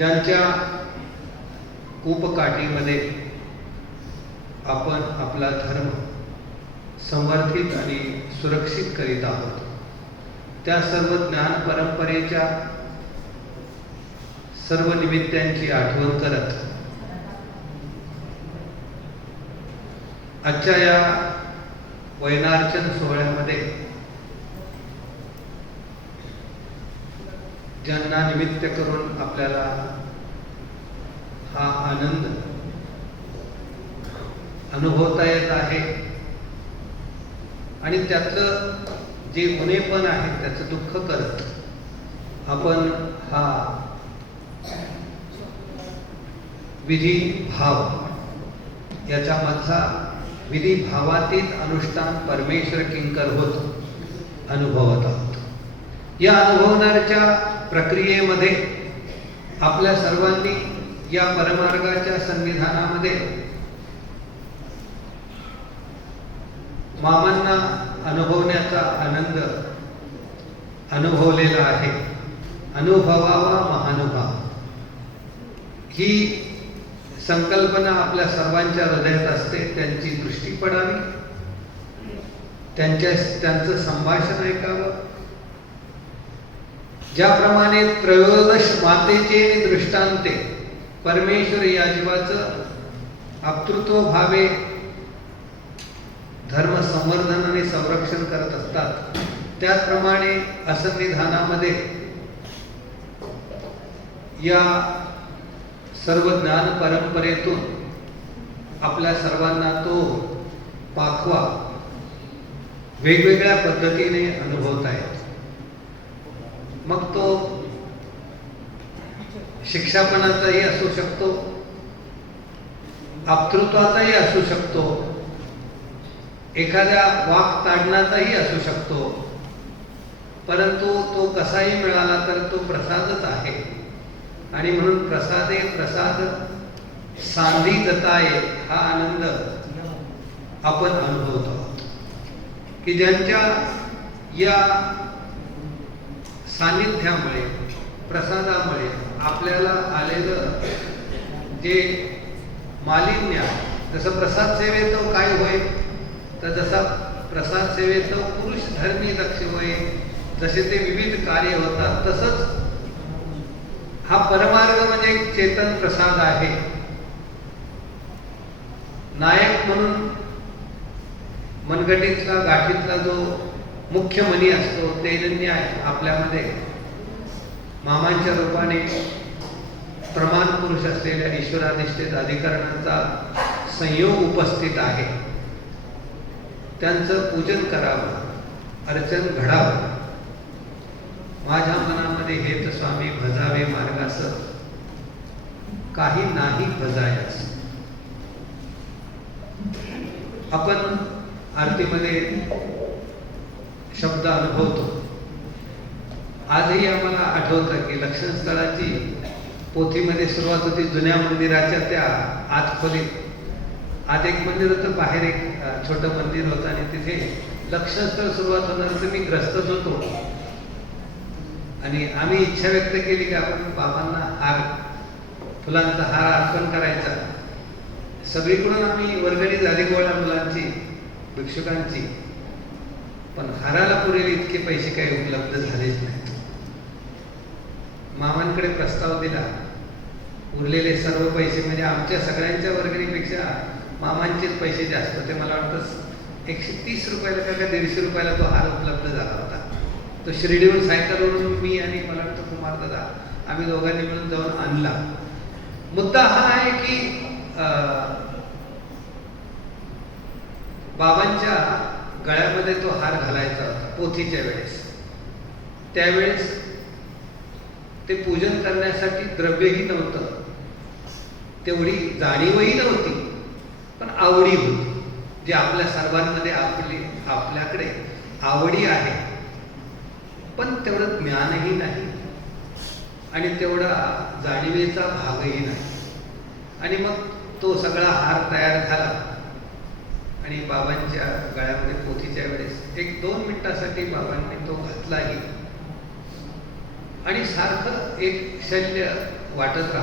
ज्यांच्या उपकाठीमध्ये आपण आपला धर्म समर्थित आणि सुरक्षित करीत आहोत. त्या सर्व ज्ञान परंपरेच्या सर्व निमित्तांची आठवण करत आजच्या या वैनार्चन सोहळ्यामध्ये ज्यांना निमित्त करून आपल्याला हा आनंद अनुभवता येत आहे. आणि त्यातलं जे उणेपण आहे त्याचं दुःख करत आपण हा विधी भाव याच्या मधला विधी भावातील अनुष्ठान परमेश्वर किंकर होत अनुभवत आहोत. या अनुभवणाऱ्याच्या प्रक्रियेमध्ये आपल्या सर्वांनी या परमार्गाच्या संविधानामध्ये मामांना अनुभवण्याचा आनंद अनुभवलेला आहे. अनुभवावा महानुभाव. ही संकल्पना आपल्या सर्वांच्या हृदयात असते त्यांची दृष्टी पडावी त्यांच्या त्यांचं संभाषण ऐकावं ज्याप्रमाणे त्रयोदश मातेचे दृष्टांते परमेश्वर या आपतृत्व भावे धर्म संवर्धन आणि संरक्षण करत असतात. त्याचप्रमाणे असंविधानामध्ये या सर्व ज्ञान परंपरेतून आपल्या सर्वांना तो पाखवा वेगवेगळ्या पद्धतीने अनुभवता येतो मग तो शिक्षापणाचाही असू शकतो. आपतृत्वाचाही असू शकतो. एखाद्या वाक ताडण्याचाही असू शकतो. परंतु तो कसाही मिळाला तर तो प्रसादच आहे. आणि म्हणून प्रसादे प्रसाद सांधी गताये हा आनंद आपण अनुभवतो. की ज्यांच्या या सानिध्यामुळे प्रसादामुळे आपल्याला आलेलं जे मालिन्य जसं प्रसाद सेवेत काय होय तर जसा प्रसाद सेवेत पुरुष धर्मी लक्ष होय जसे ते विविध कार्य होतात तसंच हा परमार्ग म्हणजे एक चेतन प्रसाद आहे. नायक म्हणून मनगटीतला गाठीतला जो मुख्य मनी असतो दैनन्य आहे आपल्यामध्ये. मामांच्या रूपाने प्रमाण पुरुष असलेल्या ईश्वराधिष्ठित अधिकरणाचा संयोग उपस्थित आहे. त्यांचं पूजन करावं अर्चन घडावं. माझ्या मनामध्ये हेत स्वामी भजावे मार्गास काही नाही भजायच. आपण आरतीमध्ये शब्द अनुभवतो. आजही आम्हाला आठवतं की लक्षण स्थळाची पोथीमध्ये सुरुवात होती जुन्या मंदिराच्या त्या आत खोलीत आत एक मंदिर होतं बाहेर एक छोटं मंदिर होतं आणि तिथे लक्षण स्थळ सुरुवात होणार तर मी ग्रस्तच होतो. आणि आम्ही इच्छा व्यक्त केली की आपण बाबांना हार फुलांचा हार अर्पण करायचा. सगळीकडून आम्ही वर्गणी झाली गोळ्या मुलांची भिक्षुकांची. पण हाराला पुरेल इतके पैसे काही उपलब्ध झालेच नाही. मामांकडे प्रस्ताव दिला. उरलेले सर्व पैसे म्हणजे आमच्या सगळ्यांच्या वर्गणीपेक्षा मामांचेच पैसे जास्त होते. मला वाटतं एकशे तीस रुपयाला का दीडशे रुपयाला तो हार उपलब्ध झाला होता. तो शिर्डीहून सायकलवरून मी आणि मला वाटतं कुमार दादा आम्ही दोघांनी मिळून जाऊन आणला. मुद्दा हा आहे की अं, बाबांच्या गळ्यामध्ये तो हार घालायचा होता पोथीच्या वेळेस. त्यावेळेस ते पूजन करण्यासाठी द्रव्यही नव्हतं. तेवढी जाणीवही नव्हती. पण आवडी होती जी आपल्या सर्वांमध्ये आपली आपल्याकडे आवडी आहे. पण तेवढं ज्ञानही नाही आणि तेवढा जाणीवेचा भागही नाही. आणि मग तो सगळा हार तयार झाला. आणि बाबांच्या गळ्यामध्ये पोथीच्या वेळेस एक दोन मिनिटासाठी बाबांनी तो घातलाही. आणि सारखं एक शल्य वाटत राहणार